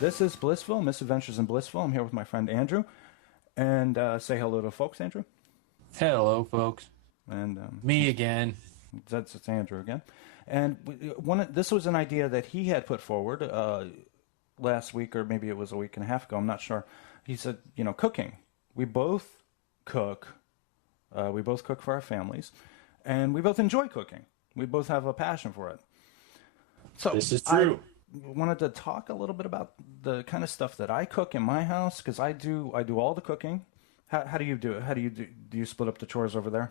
This is Blissville, Misadventures in Blissville. I'm here with my friend Andrew. And say hello to folks, Andrew. Hello, folks. And Me again. it's Andrew again. And this was an idea that he had put forward last week, or maybe it was a week and a half ago. I'm not sure. He said, cooking. We both cook. We both cook for our families, and we both enjoy cooking. We both have a passion for it. So This is true. I wanted to talk a little bit about the kind of stuff that I cook in my house because I do all the cooking. How do you do it? How do you do you split up the chores over there?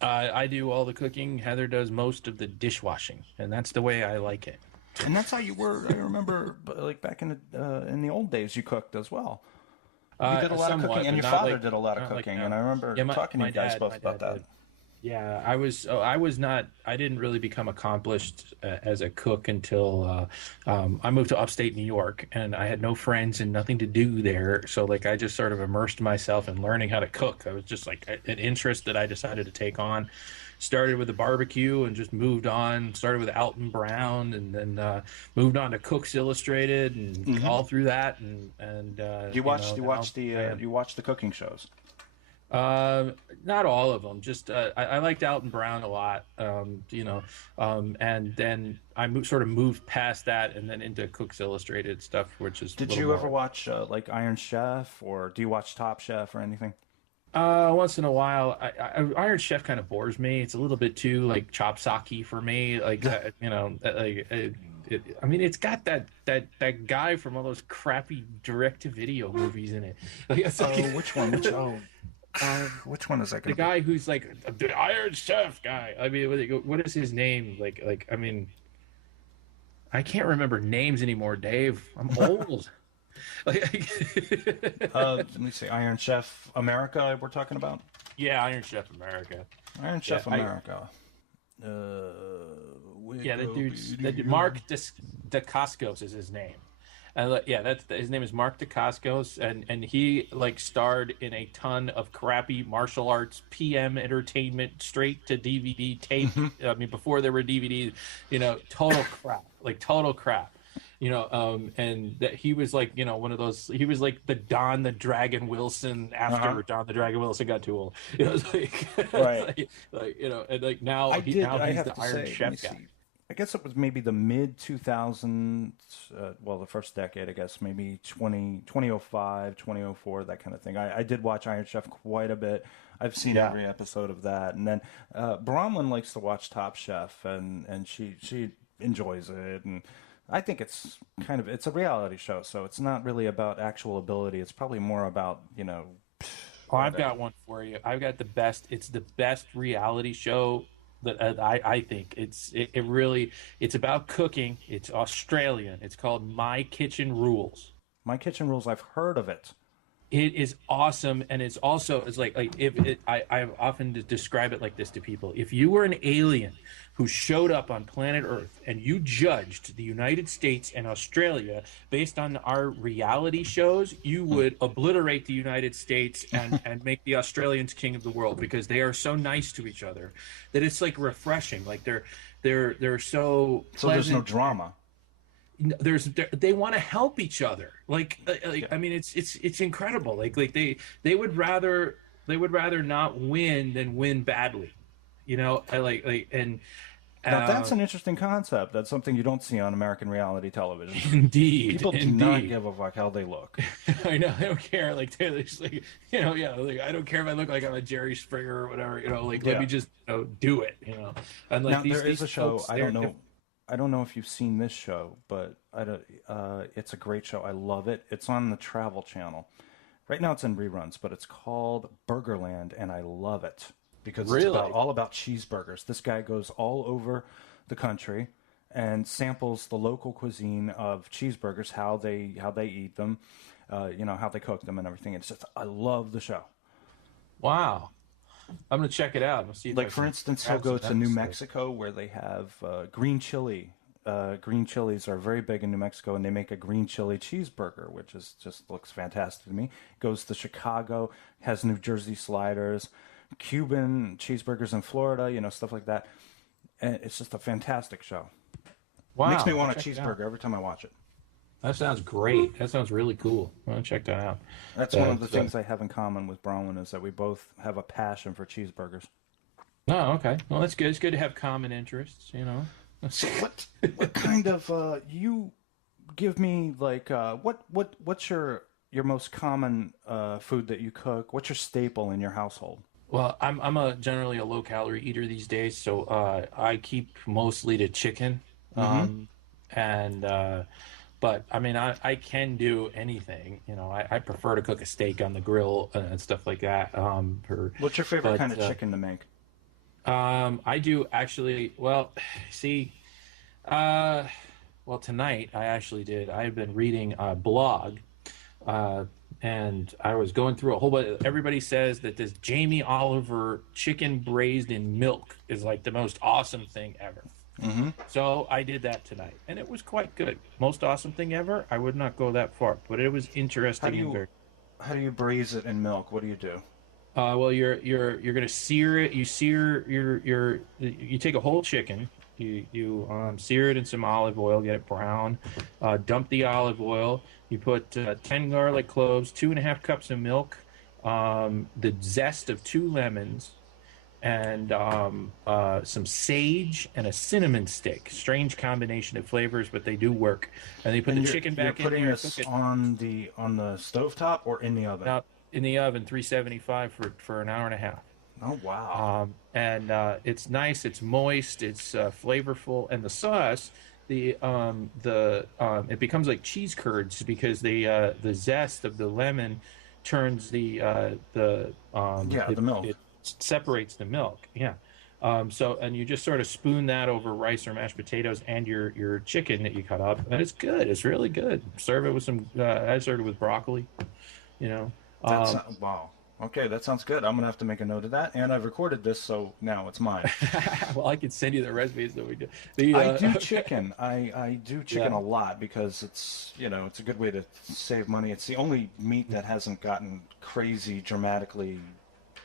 I do all the cooking. Heather does most of the dishwashing, and that's the way I like it. And that's how you were. I remember, like back in the old days, you cooked as well. You did a lot of Somewhat, cooking, and but your not father like did a lot of not like cooking. now. And I remember Yeah, talking to you guys both my about dad that. did. Yeah, I was not. I didn't really become accomplished as a cook until I moved to upstate New York, and I had no friends and nothing to do there. So like, I just sort of immersed myself in learning how to cook. That was just like an interest that I decided to take on. Started with a barbecue and just moved on. Started with Alton Brown, and then moved on to Cooks Illustrated, and all through that. And You watched now you watched the cooking shows. not all of them. Just I liked Alton Brown a lot. And then sort of moved past that, and then into Cooks Illustrated stuff, which is a Did little you ever more. watch like Iron Chef, or do you watch Top Chef or anything? Once in a while, Iron Chef kind of bores me. It's a little bit too like chopsocky for me. Like I mean, it's got that guy from all those crappy direct-to-video movies in it. Like, it's like, Oh, which one? Which one is that the going to be? guy who's like the Iron Chef guy. I mean, what is his name? I mean, I can't remember names anymore, Dave. I'm old. Like, Let me see. Iron Chef America. We're talking about yeah, Iron Chef America. Iron Yeah, Chef America. yeah, that dude, Mark Dacascos is his name. And yeah, that's his name is Mark Dacascos, and he like starred in a ton of crappy martial arts PM entertainment straight to DVD tape. I mean, before there were DVDs, total crap, like total crap. And that he was like, one of those. He was like the Don the Dragon Wilson Uh-huh. after Don the Dragon Wilson got too old. It's like, Right. and like now now I he's have the to Iron say, let me Chef guy. see. I guess it was maybe the mid 2000s, well, the first decade, I guess, maybe 2005, 2004, that kind of thing. I did watch Iron Chef quite a bit. I've seen Yeah. every episode of that. And then Bronwyn likes to watch Top Chef, and she enjoys it. And I think it's a reality show, so it's not really about actual ability. It's probably more about, Oh, I've whatever. got one for you. I've got the best. It's the best reality show that I think it really it's about cooking. It's Australian. It's called My Kitchen Rules. My Kitchen Rules, I've heard of it. It is awesome, and it's like if I often describe it like this to people: if you were an alien who showed up on planet Earth and you judged the United States and Australia based on our reality shows, you would obliterate the United States and make the Australians king of the world because they are so nice to each other that it's like refreshing. Like they're so So there's no pleasant. drama. They want to help each other. Yeah. I mean, it's incredible. Like they would rather not win than win badly. I like and Now that's uh an interesting concept. That's something you don't see on American reality television. indeed, People do not indeed. give a fuck how they look. I know, I don't care. Like they're just like, yeah, like I don't care if I look like I'm a Jerry Springer or whatever. Like let me Yeah. just do it. And like Now there is these a show. folks, they're I don't know if you've seen this show, but I don't, it's a great show. I love it. It's on the Travel Channel. Right now it's in reruns, but it's called Burgerland, and I love it because it's really. all about cheeseburgers. This guy goes all over the country and samples the local cuisine of cheeseburgers, how they eat them, how they cook them and everything. It's just I love the show. Wow. I'm gonna check it out. I'm gonna see if Like I for can instance, he'll grab go some to New episodes. Mexico where they have green chili. Green chilies are very big in New Mexico, and they make a green chili cheeseburger, which is just looks fantastic to me. Goes to Chicago, has New Jersey sliders, Cuban cheeseburgers in Florida, stuff like that. And it's just a fantastic show. Makes me Wow, I'll want a check it out. cheeseburger every time I watch it. That sounds great. That sounds really cool. I want to check that out. That's one of the things I have in common with Bronwyn is that we both have a passion for cheeseburgers. Oh, okay. Well, that's good. It's good to have common interests, So what kind of you give me like what's your most common food that you cook? What's your staple in your household? Well, I'm a generally a low calorie eater these days, so I keep mostly to chicken. Mm-hmm. Um, and but I mean, I can do anything. I prefer to cook a steak on the grill and stuff like that. What's your favorite But kind of chicken to make? I do actually. Well, see, uh, well tonight I actually did. I've been reading a blog, uh, and I was going through a whole bunch. Everybody says that this Jamie Oliver chicken braised in milk is like the most awesome thing ever. Mm-hmm. So I did that tonight, and it was quite good. Most awesome thing ever. I would not go that far, but it was How do interesting and you very. how do you braise it in milk? What do you do? Well, you're gonna sear it. You sear you take a whole chicken. You sear it in some olive oil, get it brown. Dump the olive oil. You put 10 garlic cloves, 2.5 cups of milk, the zest of 2 lemons, and some sage and a cinnamon stick. Strange combination of flavors, but they do work. And then you put And the chicken you're back in putting there and cook this it. on the stovetop or in the oven? Now in the oven, 375 for an hour and a half. Oh wow. And it's nice, it's moist, it's flavorful, and the sauce, it becomes like cheese curds because the zest of the lemon turns Yeah, the milk. it separates the milk. Yeah. So and you just sort of spoon that over rice or mashed potatoes and your chicken that you cut up, and it's good. It's really good. Serve it with some. I served it with broccoli. You know. That's wow. Okay, that sounds good. I'm gonna have to make a note of that, and I've recorded this, so now it's mine. Well, I can send you the recipes that we do. The, I do chicken. I do chicken Yeah. a lot because it's a good way to save money. It's the only meat that hasn't gotten crazy dramatically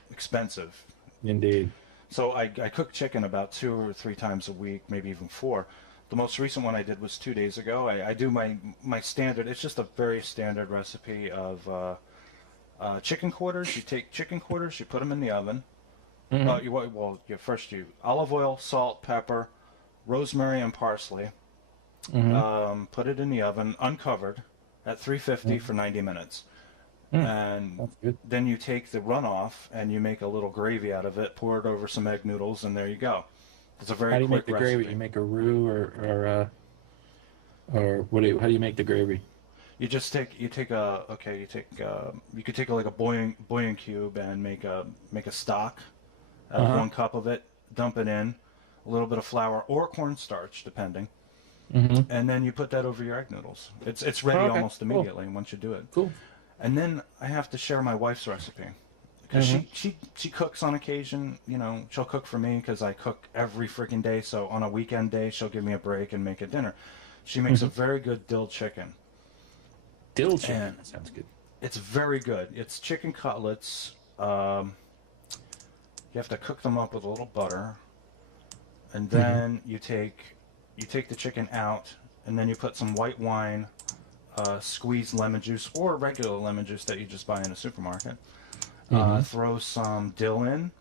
expensive. Indeed. So I cook chicken about 2 or 3 times a week, maybe even four. The most recent one I did was 2 days ago. I do my standard. It's just a very standard recipe of chicken quarters. You take chicken quarters, you put them in the oven. Mm-hmm. You olive oil, salt, pepper, rosemary, and parsley. Mm-hmm. Put it in the oven, uncovered, at 350 for 90 minutes. And That's good. then you take the runoff and you make a little gravy out of it, pour it over some egg noodles, and there you go. It's a very How do you quick make the recipe. gravy? You make a roux or what? How do you make the gravy? You just you could take like a bouillon cube and make a stock out of 1 cup of it, dump it in, a little bit of flour or cornstarch depending, and then you put that over your egg noodles. It's ready Okay, almost cool. immediately once you do it. Cool. And then I have to share my wife's recipe because she cooks on occasion. She'll cook for me because I cook every freaking day. So on a weekend day, she'll give me a break and make a dinner. She makes a very good dill chicken. Dill chicken. And That sounds good. it's very good. It's chicken cutlets. You have to cook them up with a little butter, and then you take the chicken out, and then you put some white wine, squeezed lemon juice or regular lemon juice that you just buy in a supermarket. Throw some dill in.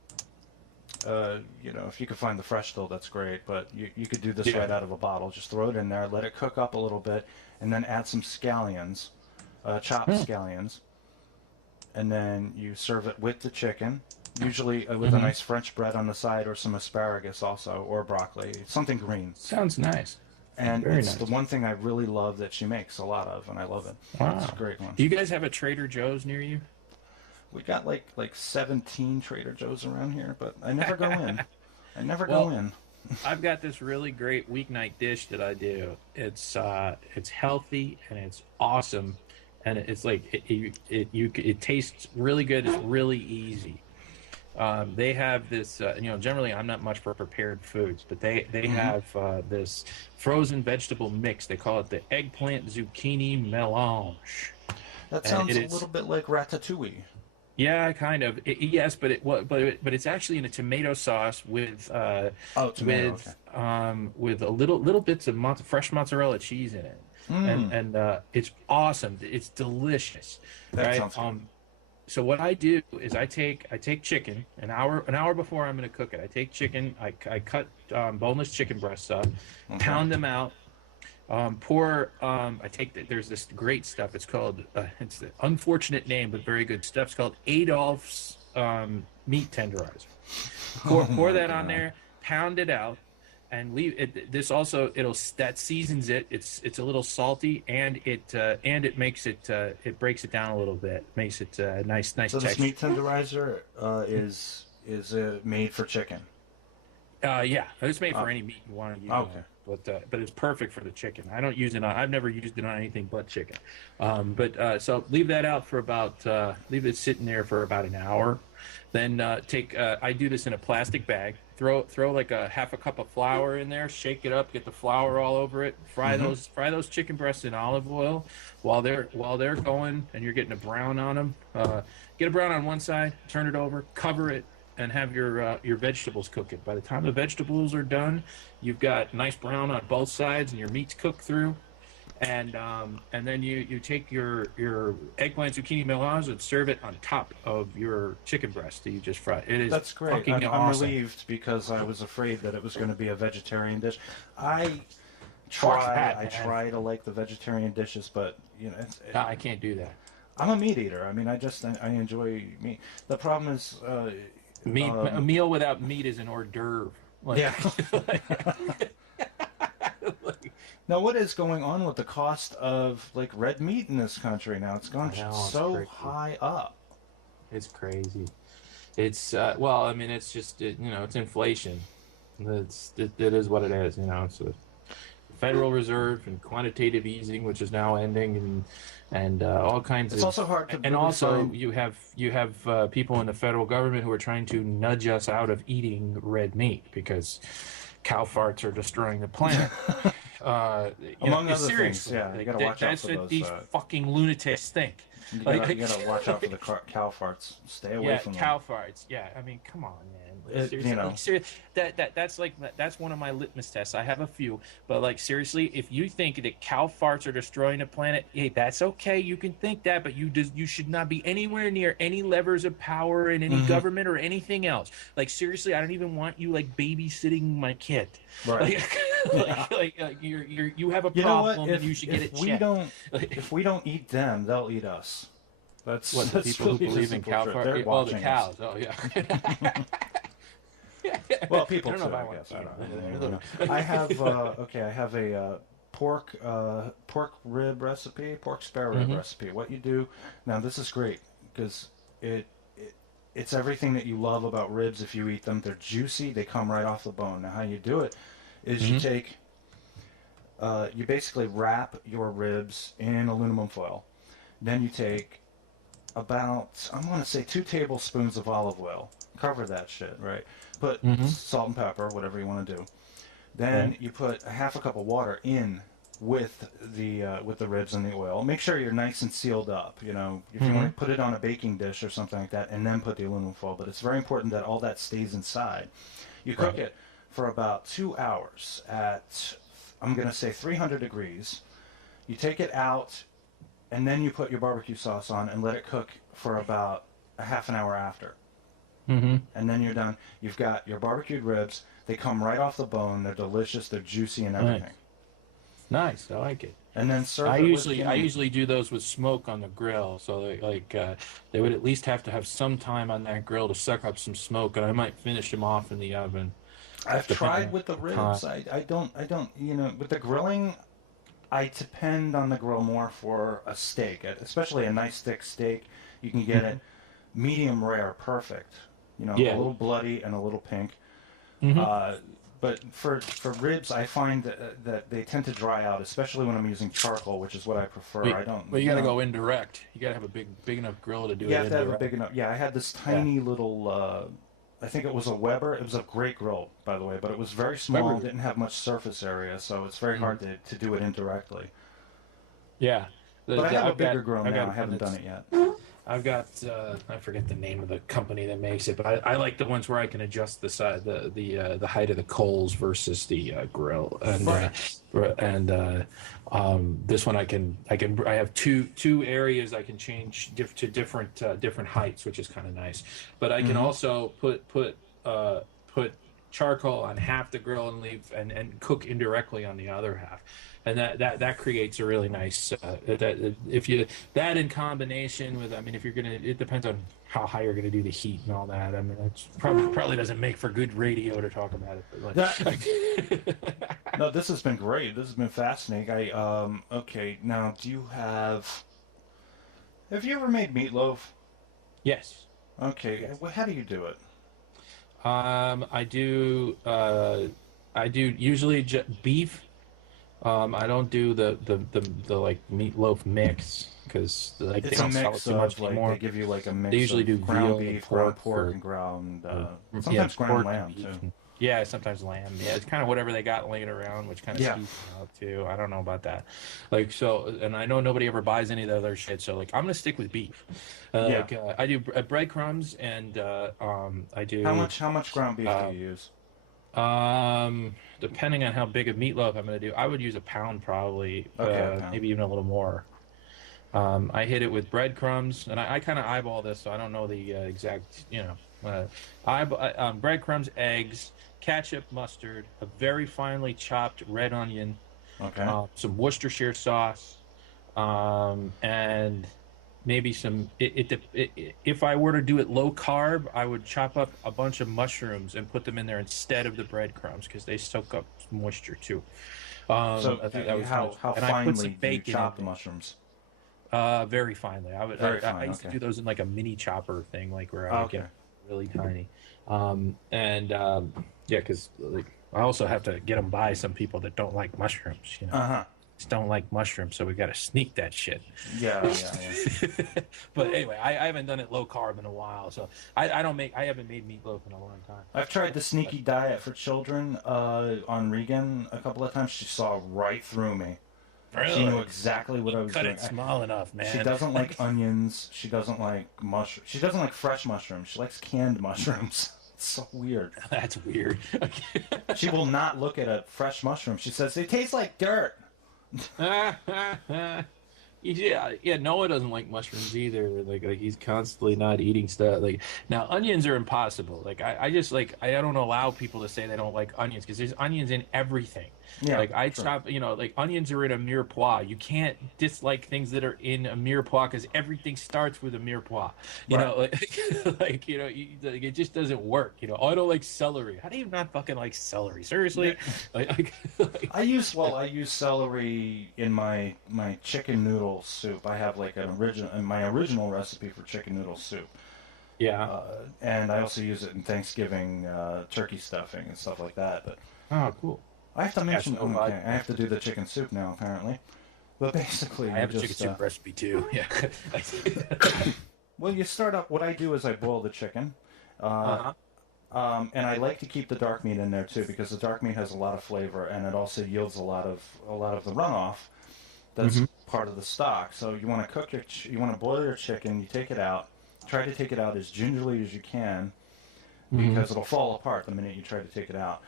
If you could find the fresh dill, that's great. But you could do this right out of a bottle. Just throw it in there, let it cook up a little bit, and then add some scallions, chopped scallions, and then you serve it with the chicken. Usually with a nice French bread on the side or some asparagus also, or broccoli, something green. Sounds nice. And Very it's nice. the one thing I really love that she makes a lot of, and I love it. Wow. It's a great one. Do you guys have a Trader Joe's near you? We got like 17 Trader Joe's around here, but I never go in. I never go Well, in. I've got this really great weeknight dish that I do. It's healthy and it's awesome, and it's like it tastes really good. It's really easy. They have this, generally I'm not much for prepared foods, but they have this frozen vegetable mix. They call it the eggplant zucchini melange. That and sounds it a is- little bit like ratatouille. Yeah, kind of. Yes, but but it's actually in a tomato sauce Oh, tomato. Okay. with a little bits of fresh mozzarella cheese in it, and it's awesome. It's delicious, That right? sounds good. So what I do is I take chicken an hour before I'm going to cook it. I take chicken. I cut boneless chicken breasts up, Okay. pound them out. I take there's this great stuff. It's called it's the unfortunate name, but very good stuff. It's called Adolph's meat tenderizer. Pour Oh pour my that on God. there, pound it out, and leave it. This also that seasons it. It's a little salty, and it makes it breaks it down a little bit, makes it nice So this texture. meat tenderizer is made for chicken. Yeah, it's made Oh, for any meat you want to use on okay. it, but it's perfect for the chicken. I don't use it on. I've never used it on anything but chicken. So leave that out for leave it sitting there for about an hour. Then I do this in a plastic bag. Throw like a half a cup of flour in there. Shake it up. Get the flour all over it. Mm-hmm. Fry those chicken breasts in olive oil while they're going, and you're getting a brown on them. Get a brown on one side. Turn it over. Cover it and have your vegetables cook it. By the time the vegetables are done, you've got nice brown on both sides, and your meat's cooked through. And then you take your eggplant zucchini melange and serve it on top of your chicken breast that you just fried. It is That's great. fucking I'm awesome. relieved because I was afraid that it was going to be a vegetarian dish. Fuck that, I man. try to like the vegetarian dishes, but No, I can't do that. I'm a meat eater. I mean, I enjoy meat. The problem is, A meal without meat is an hors d'oeuvre. yeah. Like, Now, what is going on with the cost of like red meat in this country now? It's gone I know, it's so crazy. high up. it's crazy. It's well, I mean, it's just it's inflation. It is what it is. It's a Federal Reserve and quantitative easing, which is now ending, and all kinds It's of. also hard to And really also, find. you have people in the federal government who are trying to nudge us out of eating red meat because cow farts are destroying the planet. Among other things, seriously, yeah, you gotta watch out that's for what those. these fucking lunatics think. You Like- gotta watch out for the cow farts. Stay away Yeah, from them. cow farts. Yeah, I mean, come on, man. It- Seriously, you know. that's one of my litmus tests. I have a few, but like seriously, if you think that cow farts are destroying the planet, hey, that's okay. You can think that, but you should not be anywhere near any levers of power in any government or anything else. Like seriously, I don't even want you like babysitting my kid. Right. You have a You know what? problem and you should get it If we checked. if we don't eat them, they'll eat us. That's What, the that's people who really the believe in simple cow truth. farts? They're Oh, the watching us. cows. Oh, yeah. Well, people I too, don't know if I I want guess. to I eat don't them. know. I have I have a pork rib recipe, pork spare rib recipe. What you do now? This is great because it's everything that you love about ribs. If you eat them, they're juicy. They come right off the bone. Now, how you do it is you take you basically wrap your ribs in aluminum foil. Then you take about, I want to say 2 tablespoons of olive oil. Cover that shit, right? Put salt and pepper, whatever you want to do. Then you put a half a cup of water in with the ribs and the oil. Make sure you're nice and sealed up. If you want to put it on a baking dish or something like that, and then put the aluminum foil. But it's very important that all that stays inside. You cook it for about 2 hours at, I'm going to say 300 degrees. You take it out, and then you put your barbecue sauce on and let it cook for about a half an hour after. And then you're done. You've got your barbecued ribs. They come right off the bone. They're delicious. They're juicy and everything. Nice. I like it. And then serve I it usually with, do those with smoke on the grill, so they would at least have to have some time on that grill to suck up some smoke, and I might finish them off in the oven. I've depending tried on with the the ribs. time. I don't, with the grilling, I depend on the grill more for a steak, especially a nice thick steak. You can get it medium rare, perfect. A little bloody and a little pink. But for ribs, I find that they tend to dry out, especially when I'm using charcoal, which is what I prefer. I don't. Well, you got to go indirect. You got to have a big enough grill to do it. You have to have a indirect. big enough. Yeah, I had this tiny little. I think it was a Weber. It was a great grill, by the way, but it was very small. Weber. Didn't have much surface area, so it's very hard to do it indirectly. Yeah. But I have a bigger grill now. I haven't done it yet. I've got I forget the name of the company that makes it, but I like the ones where I can adjust the size, the height of the coals versus the grill, and this one I have two areas I can change to different heights, which is kind of nice. But I can also put charcoal on half the grill and leave and cook indirectly on the other half, and that creates a really nice that in combination with, I mean, if you're gonna, it depends on how high you're gonna do the heat and all that. I mean, it's probably doesn't make for good radio to talk about it, but like, No, this has been great. This has been fascinating. Okay, now have you ever made meatloaf? Yes. Okay, Yes. well, how do you do it? I do usually beef. I don't do the like meatloaf mix because like they It's a don't sell it mix too much of, like, anymore. they give you like a mix They usually of do ground veal, beef, ground pork, or and ground, sometimes yeah, ground pork, lamb, beef, too. yeah, sometimes lamb. Yeah, it's kind of whatever they got laying around, which kind of Yeah. skews me out too. I don't know about that. Like, so, and I know nobody ever buys any of the other shit. So like, I'm gonna stick with beef. Yeah. Like I do breadcrumbs, and I do. How much ground beef do you use? Depending on how big of meatloaf I'm gonna do, I would use a pound probably, Okay, a pound. maybe even a little more. I hit it with breadcrumbs, and I kind of eyeball this, so I don't know the exact, breadcrumbs, eggs, ketchup, mustard, a very finely chopped red onion, Okay. some Worcestershire sauce, and maybe some. If I were to do it low carb, I would chop up a bunch of mushrooms and put them in there instead of the breadcrumbs because they soak up moisture too. So I think that was how and I put some finely do you bacon chop the in there. mushrums? Very finely. I used to do those in like a mini chopper thing, like where I would get really tiny. Yeah, because like I also have to get them by some people that don't like mushrooms. Just don't like mushrooms, so we got to sneak that shit. Yeah. But anyway, I haven't done it low carb in a while, so I haven't made meatloaf in a long time. I've tried the sneaky diet for children on Regan a couple of times. She saw right through me. Really? She knew exactly what I was Cut doing. it small enough, man. She doesn't like onions. She doesn't like mushroom. She doesn't like fresh mushrooms. She likes canned mushrooms. It's so weird. That's weird. She will not look at a fresh mushroom. She says they taste like dirt. Yeah. Noah doesn't like mushrooms either. Like he's constantly not eating stuff. Like, now onions are impossible. Like I just like I don't allow people to say they don't like onions because there's onions in everything. Yeah, like I true. chop, like onions are in a mirepoix. You can't dislike things that are in a mirepoix because everything starts with a mirepoix. You Right. know, like it just doesn't work. Oh, I don't like celery. How do you not fucking like celery? Seriously? I use celery in my chicken noodle soup. I have like my original recipe for chicken noodle soup. Yeah. And I also use it in Thanksgiving turkey stuffing and stuff like that. But Oh, cool. I have to mention, no I have to do the chicken soup now, apparently. But basically, I have a chicken soup recipe too. Yeah. Well, you start up. What I do is I boil the chicken, and I like to keep the dark meat in there too because the dark meat has a lot of flavor, and it also yields a lot of the runoff. That's part of the stock. So you want to you want to boil your chicken. You take it out. Try to take it out as gingerly as you can, because it'll fall apart the minute you try to take it out.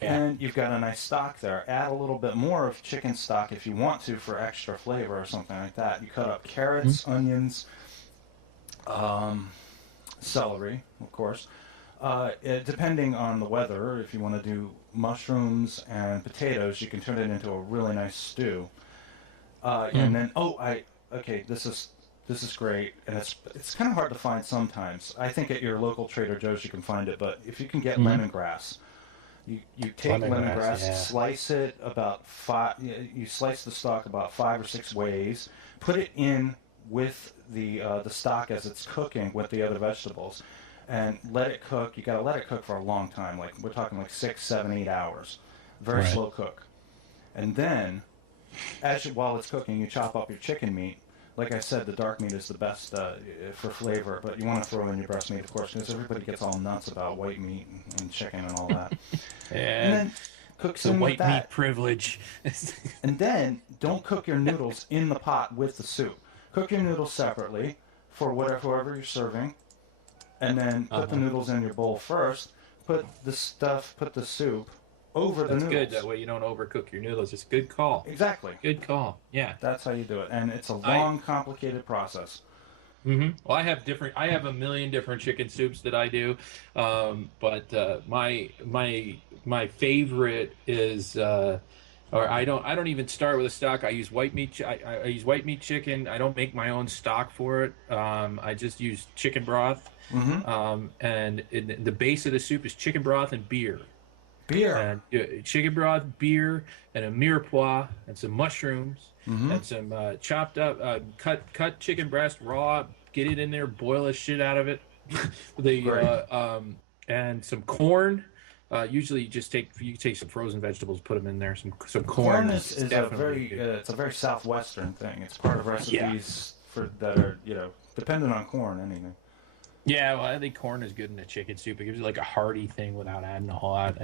Yeah. And you've got a nice stock there. Add a little bit more of chicken stock if you want to for extra flavor or something like that. You cut up carrots, onions, celery, of course. Depending on the weather, if you want to do mushrooms and potatoes, you can turn it into a really nice stew. And then, this is great, and it's kind of hard to find sometimes. I think at your local Trader Joe's you can find it, but if you can get lemongrass. You take lemongrass, slice it about you slice the stalk about 5 or 6 ways, put it in with the stock as it's cooking with the other vegetables, and let it cook. You got to let it cook for a long time. Like we're talking like 6, 7, 8 hours, very slow cook. And then, while it's cooking, you chop up your chicken meat. Like I said, the dark meat is the best for flavor, but you want to throw in your breast meat, of course, because everybody gets all nuts about white meat and chicken and all that. And then cook some white with that. meat privilege. And then don't cook your noodles in the pot with the soup. Cook your noodles separately. for whoever you're serving, and then put the noodles in your bowl first. Put the soup over the noodles. That's good. That way you don't overcook your noodles. It's a good call. Exactly. Good call. Yeah. That's how you do it, and it's a long, complicated process. Mm-hmm. Well, I have a million different chicken soups that I do, but my favorite is, or I don't even start with a stock. I use white meat. I use white meat chicken. I don't make my own stock for it. I just use chicken broth. Mm-hmm. And the base of the soup is chicken broth and beer. Beer. And chicken broth, beer, and a mirepoix, and some mushrooms, mm-hmm. and some chopped up, cut chicken breast raw. Get it in there, boil the shit out of it. And some corn. Usually, you take some frozen vegetables, put them in there. Some corn is a very southwestern thing. It's part of recipes that are dependent on corn. Anything. Yeah, well, I think corn is good in a chicken soup. It gives you like a hearty thing without adding a whole lot.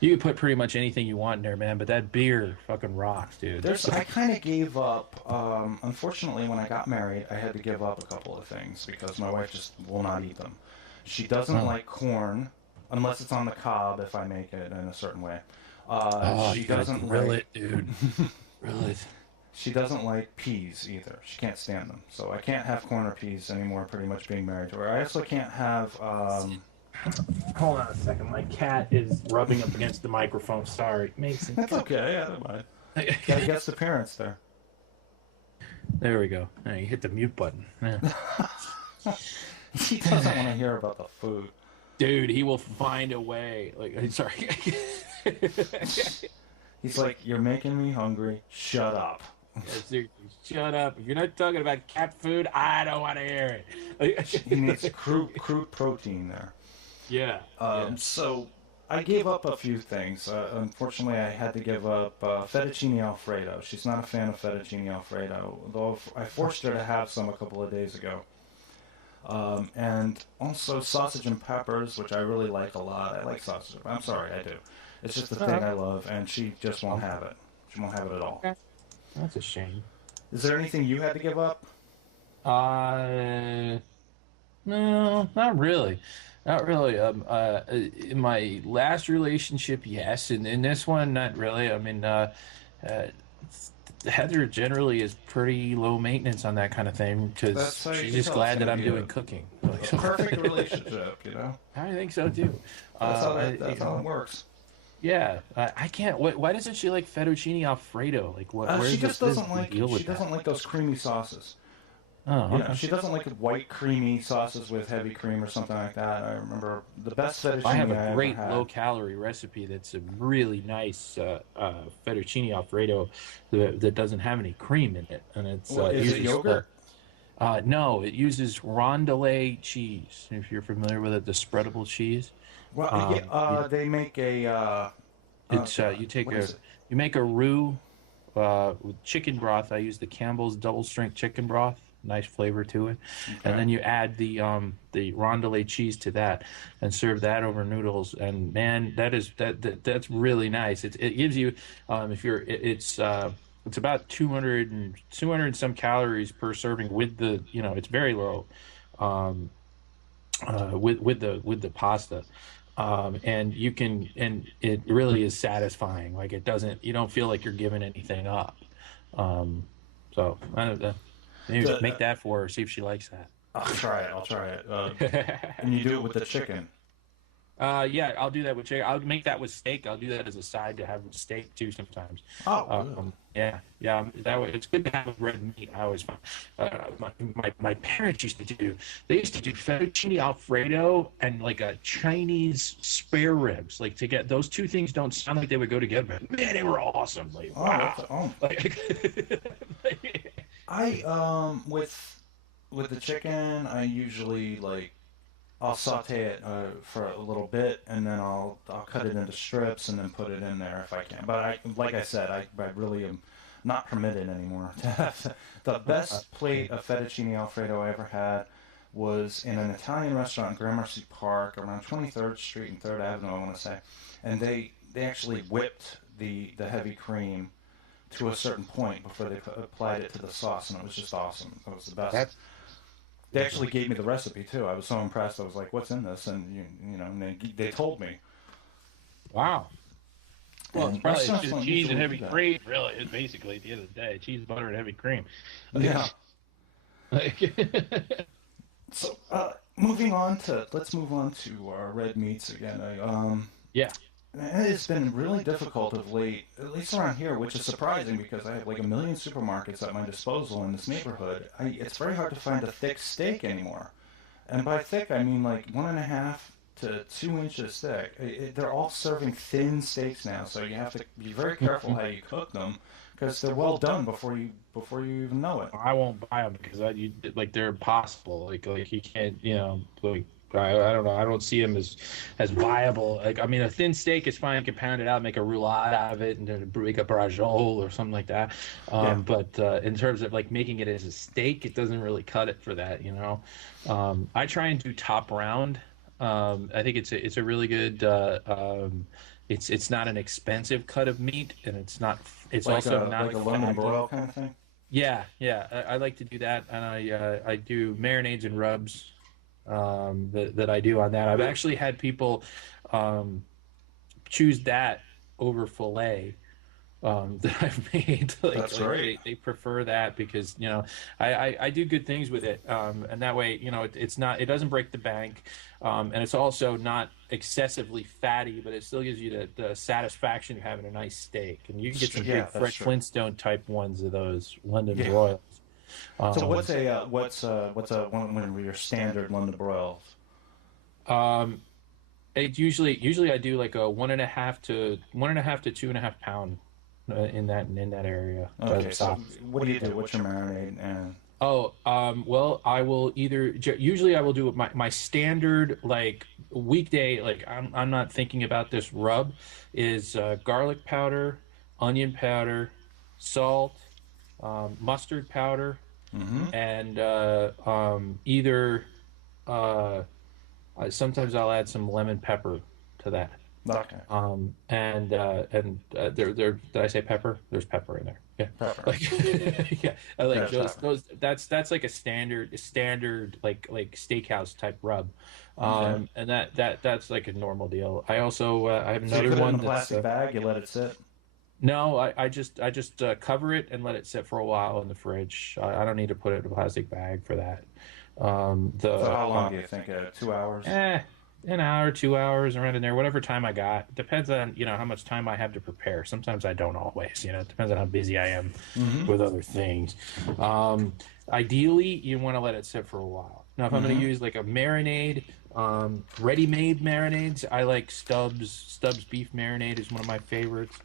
You can put pretty much anything you want in there, man. But that beer fucking rocks, dude. I kind of gave up. Unfortunately, when I got married, I had to give up a couple of things because my wife just will not eat them. She doesn't like corn unless it's on the cob. If I make it in a certain way, she doesn't grill it, dude. Grill it. She doesn't like peas either. She can't stand them. So I can't have corn or peas anymore, pretty much being married to her. I also can't have... Hold on a second. My cat is rubbing up against the microphone. Sorry. Mason. That's okay. I don't mind. Got guest appearance there. There we go. Now you hit the mute button. Yeah. He doesn't want to hear about the food. Dude, he will find a way. Sorry. He's like, you're making me hungry. Shut up. Shut up. If you're not talking about cat food, I don't want to hear it. He needs crude protein there. Yeah. So I gave up a few things. Unfortunately, I had to give up fettuccine alfredo. She's not a fan of fettuccine alfredo, though I forced her to have some a couple of days ago. And also sausage and peppers, which I really like a lot. I like sausage. I'm sorry, I do. It's just the thing I love, and she just won't have it. She won't have it at all. That's a shame. Is there anything you had to give up? No, not really. Not really. In my last relationship, yes. And in this one, not really. I mean, Heather generally is pretty low maintenance on that kind of thing because she's just glad that I'm doing cooking. Perfect relationship, I think so, too. That's how it works. Yeah, I can't. Why doesn't she like fettuccine alfredo? Like, what? She just doesn't like. She doesn't like those creamy sauces. Oh, okay. She doesn't like white creamy sauces with heavy cream or something like that. I remember the best fettuccine I have a great low-calorie recipe that's a really nice fettuccine alfredo that doesn't have any cream in it, and it's is it yogurt? No, it uses rondelay cheese. If you're familiar with it, the spreadable cheese. Well, they make a. You make a roux with chicken broth. I use the Campbell's double strength chicken broth. Nice flavor to it, and then you add the rondelay cheese to that, and serve that over noodles. And man, that's really nice. It gives you it's about 200 and some calories per serving with the it's very low, with the pasta. And it really is satisfying. Like you don't feel like you're giving anything up. So I don't know. Maybe make that for her. See if she likes that. I'll try it. And you do it with the chicken. Yeah, I'll do that with chicken. I'll make that with steak. I'll do that as a side to have with steak too sometimes. Yeah. That way, it's good to have red meat. I always find. My parents used to do. They used to do fettuccine alfredo and like a Chinese spare ribs. Like to get those two things don't sound like they would go together. But man, they were awesome. Like wow. I with the chicken, I usually I'll saute it for a little bit, and then I'll cut it into strips and then put it in there if I can. But like I said, I really am not permitted anymore to have the best plate of fettuccine alfredo I ever had was in an Italian restaurant in Gramercy Park around 23rd Street and 3rd Avenue, I want to say. And they actually whipped the heavy cream to a certain point before they applied it to the sauce, and it was just awesome. It was the best. They actually gave me the recipe too. I was so impressed. I was like, "What's in this?" And and they told me. Wow. Well, it's probably just cheese and heavy cream, really. It's basically, at the end of the day, cheese, butter, and heavy cream. Yeah. So, let's move on to our red meats again. Yeah. It's been really difficult of late, at least around here, which is surprising because I have like a million supermarkets at my disposal in this neighborhood. It's very hard to find a thick steak anymore. And by thick, I mean like 1.5 to 2 inches thick. They're all serving thin steaks now, so you have to be very careful how you cook them because they're well done before you even know it. I won't buy them because they're impossible. Like you can't, I don't know. I don't see them as viable. Like, I mean, a thin steak is fine. You can pound it out, make a roulade out of it, and then make a brajol or something like that. But in terms of like making it as a steak, it doesn't really cut it for that. I try and do top round. I think it's a really good. It's not an expensive cut of meat, and it's not. It's like also not like a London broil kind of thing. Yeah. I like to do that, and I do marinades and rubs. That I do on that. I've actually had people choose that over filet that I've made. That's right. They prefer that because I do good things with it, and that way it doesn't break the bank, and it's also not excessively fatty, but it still gives you the satisfaction of having a nice steak. And you can get some big French Flintstone type ones of those London broils. So what's one of your standard London broils? It usually I do like a 1.5 to 2.5 pound in that area. Okay, so what do you do? What's your marinade? Well, I will usually I will do my standard like weekday, like I'm not thinking about this rub, is garlic powder, onion powder, salt, mustard powder, and either sometimes I'll add some lemon pepper to that. Okay. There did I say pepper? There's pepper in there. Yeah. Pepper. Yeah. I like those. That's like a standard like steakhouse type rub. And that's like a normal deal. I also I have another one in a plastic bag. You let it sit. No, I just cover it and let it sit for a while in the fridge. I don't need to put it in a plastic bag for that. So how long do you think? 2 hours? An hour, 2 hours, around in there, whatever time I got. Depends on how much time I have to prepare. Sometimes I don't always. It depends on how busy I am with other things. Ideally, you want to let it sit for a while. Now, if I'm going to use like a marinade, ready-made marinades, I like Stubbs beef marinade is one of my favorites.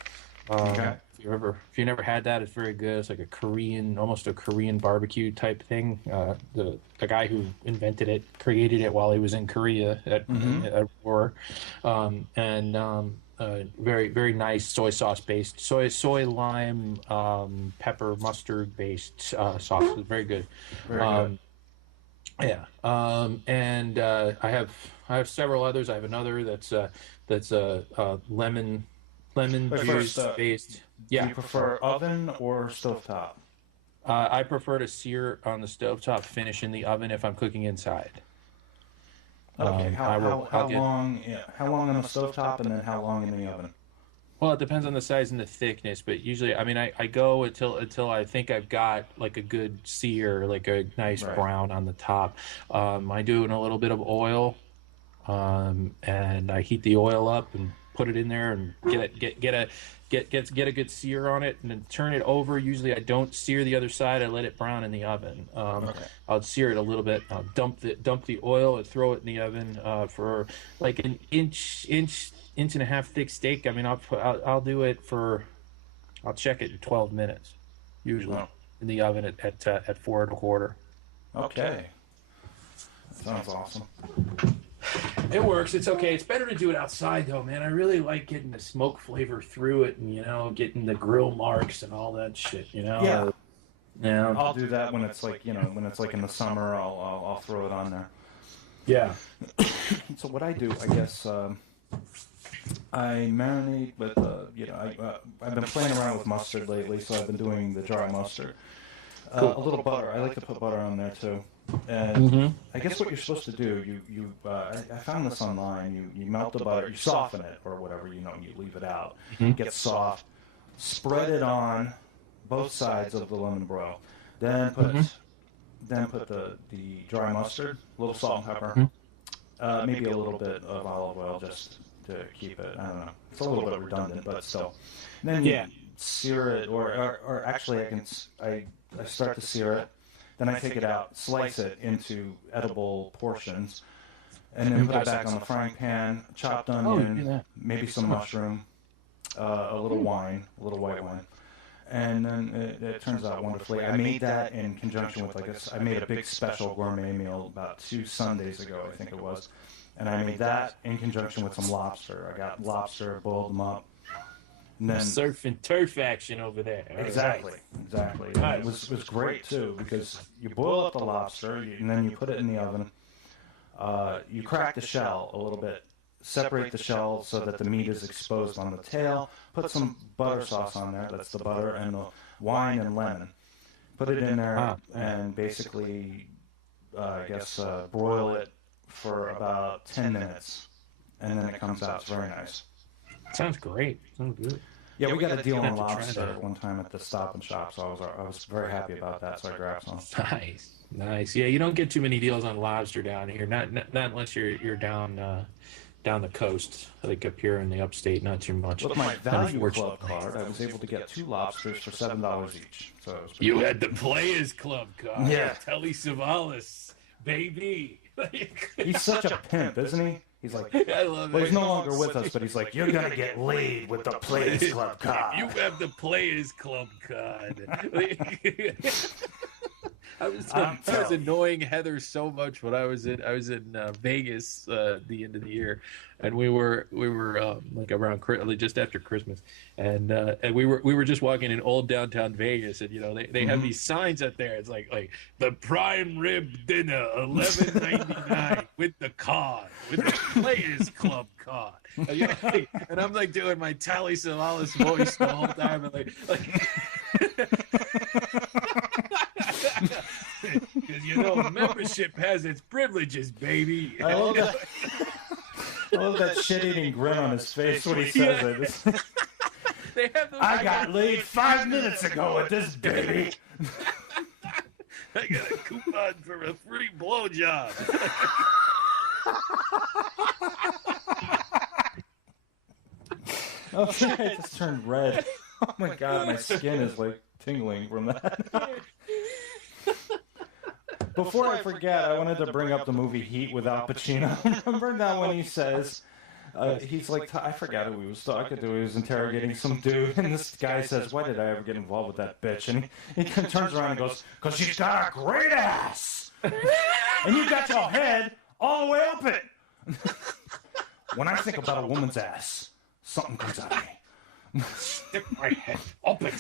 Okay. If you never had that, it's very good. It's like almost a Korean barbecue type thing. The guy who invented it created it while he was in Korea at war, very very nice soy sauce based soy lime pepper mustard based sauce. It's very good. Very good. Yeah. And I have several others. I have another that's lemon juice based. Yeah. Do you prefer oven or stovetop? I prefer to sear on the stovetop, finish in the oven if I'm cooking inside. Okay. How long? Yeah, how long on the stovetop, and then how long in the oven? Well, it depends on the size and the thickness, but usually, I mean, I go until I think I've got like a good sear, like a nice brown on the top. I do in a little bit of oil, and I heat the oil up and put it in there and get a good sear on it, and then turn it over. Usually I don't sear the other side. I let it brown in the oven. I'll sear it a little bit. I'll dump the oil and throw it in the oven for like an inch and a half thick steak. I mean, I'll do it for, I'll check it in 12 minutes usually in the oven at 4 1/4. Okay, that sounds awesome. It works. It's okay. It's better to do it outside, though, man. I really like getting the smoke flavor through it, and getting the grill marks and all that shit. Yeah. Yeah. I'll do that when it's like when it's like in the summer. I'll throw it on there. Yeah. So what I do, I guess, I marinate with I've been playing around with mustard lately, so I've been doing the dry mustard. A little butter. I like to put butter on there too. And I guess what you're supposed to do, I found this online. You melt the butter, you soften it or whatever, you leave it out. It gets soft. Spread it on both sides of the lemon broil. Then put the dry mustard, a little salt and pepper, maybe a little bit of olive oil just to keep it. I don't know. It's a little bit redundant, but still. And then you sear it, or actually I start to sear it. Then I take it out, slice it into edible portions, and then put it back on the frying pan, chopped onion, maybe some mushroom, a little wine, a little white wine. And then it turns out wonderfully. I made that in conjunction with, I made a big special gourmet meal about 2 Sundays ago, I think it was. And I made that in conjunction with some lobster. I got lobster, boiled them up. And then, surf and turf action over there. Exactly. And it was great, too, because you boil up the lobster, and then you put it in the oven. You crack the shell a little bit. Separate the shell so that the meat is exposed on the tail. Put some butter sauce on there. That's the butter and the wine and lemon. Put it in there and basically, broil it for about 10 minutes. And then it comes out. It's very nice. Sounds great. Sounds good. Yeah, we got a deal on lobster one time at the Stop and Shop, so I was very happy about that, so I grabbed some. Nice. Yeah, you don't get too many deals on lobster down here. Not unless you're down the coast, like up here in the upstate, not too much. With my Value Club card, I was able to get 2 lobsters for $7 each. So it was you had the Players Club card. Yeah. Telly Savalas, baby. He's such a pimp, isn't he? He's like, I love well, he's no longer with us, but he's like, you're going to get laid with the Players Club card. You have the Players Club card. I was annoying Heather so much when I was in Vegas the end of the year, and we were like around just after Christmas, and we were just walking in old downtown Vegas, and they have these signs up there. It's like the prime rib dinner $11.99 with the card, with the Players Club card. And I'm like doing my Telly Savalas voice the whole time, and like because membership has its privileges, baby. I love that shit-eating grin on his face when he says it. They have those, I got laid 5 minutes ago with this baby. I got a coupon for a free blowjob. Okay, I just turned red. Oh my god, my skin is like tingling from that. Before I forget, I wanted to bring up the movie Heat with Al Pacino. Remember that when he says, he's like, I forgot who he was talking to. He was interrogating some dude, and this guy says, why did I ever get involved with that bitch? And he turns around and goes, because she's got a great ass. And you got your head all the way up it. When I think about a woman's ass, something comes out of me. Stick my head up it.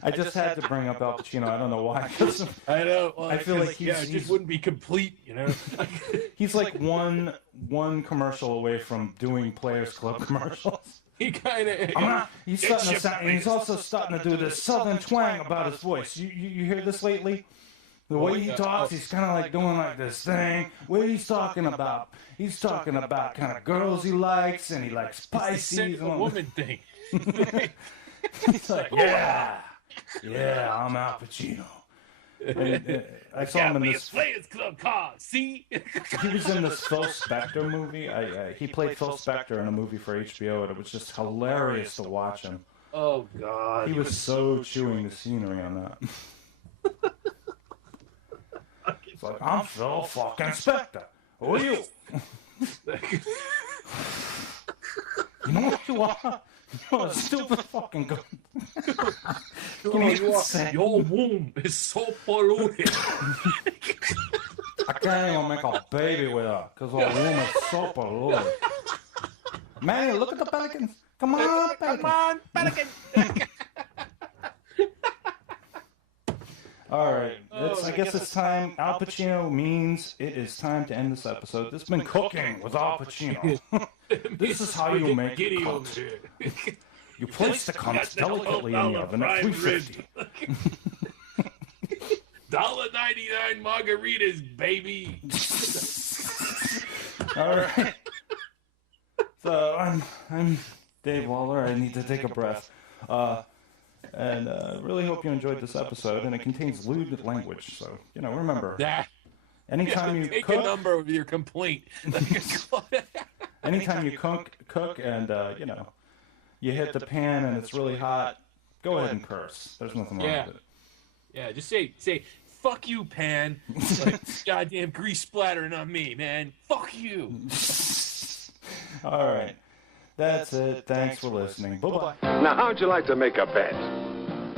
I just had to bring up Al Pacino. I don't know why. I know. Well, I feel like it just wouldn't be complete, He's like one commercial away from doing Players Club commercials. He kind of. He's also starting to do this southern twang about his voice. You hear this lately? The way he talks, he's kind of like doing like this thing. What he's talking about kind of girls he likes, and he likes spicy. It's a woman thing. He's like, yeah, I'm Al Pacino. I saw him in this Players Club card. See, he was in this Phil Spector movie. He played Phil Spector in a movie for HBO, and it was just hilarious to watch him. Oh God, he was so chewing the scenery on that. It's like, I'm Phil fucking Spector. Who are you? You know what you are? You're a stupid fucking gun. Your womb is so polluted. I can't even make a baby with her because her womb is so polluted. Man, look at the pelicans. Come on, pelicans. All right, I guess it's time. Al Pacino means it is time to end this episode. This has been Cooking with Al Pacino. This is how you make it cooked. You place the cunts delicately in the oven at 350. $1.99 margaritas, baby. All right. So I'm Dave Waller. I need to take a breath. And really hope you enjoyed this episode. And it contains lewd language, so remember. Yeah. Anytime you take cook, a number of your complaint. anytime you cook, and you hit the pan and it's really hot, go ahead and curse. There's nothing wrong with it. Yeah, just say, fuck you, pan. Like, goddamn grease splattering on me, man. Fuck you. All right. That's it. Thanks for listening. Bye-bye. Now, how'd you like to make a bet?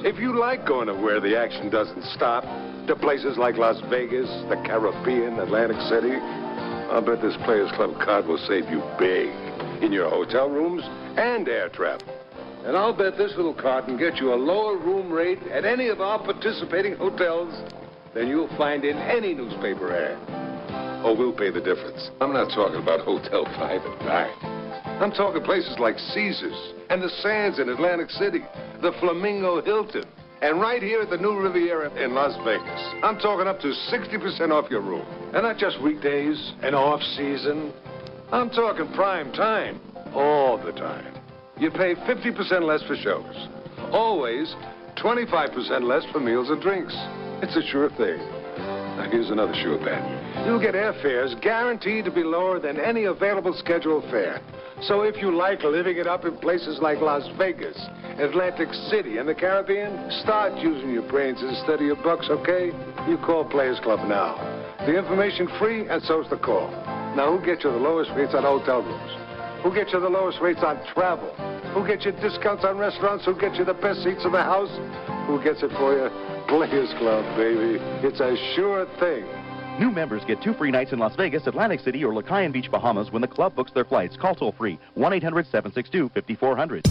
If you like going to where the action doesn't stop, to places like Las Vegas, the Caribbean, Atlantic City, I'll bet this Players Club card will save you big in your hotel rooms and air travel. And I'll bet this little card can get you a lower room rate at any of our participating hotels than you'll find in any newspaper ad. Oh, we'll pay the difference. I'm not talking about Hotel 5 at night. I'm talking places like Caesars and the Sands in Atlantic City, the Flamingo Hilton, and right here at the New Riviera in Las Vegas. I'm talking up to 60% off your room. And not just weekdays and off-season. I'm talking prime time, all the time. You pay 50% less for shows. Always 25% less for meals and drinks. It's a sure thing. Now, here's another sure bet. You'll get airfares guaranteed to be lower than any available scheduled fare. So if you like living it up in places like Las Vegas, Atlantic City, and the Caribbean, start using your brains instead of your bucks, okay? You call Players Club now. The information free, and so's the call. Now, who gets you the lowest rates on hotel rooms? Who gets you the lowest rates on travel? Who gets you discounts on restaurants? Who gets you the best seats in the house? Who gets it for you? Players Club, baby. It's a sure thing. New members get 2 free nights in Las Vegas, Atlantic City, or L'Cayen Beach, Bahamas when the club books their flights. Call toll-free, 1-800-762-5400.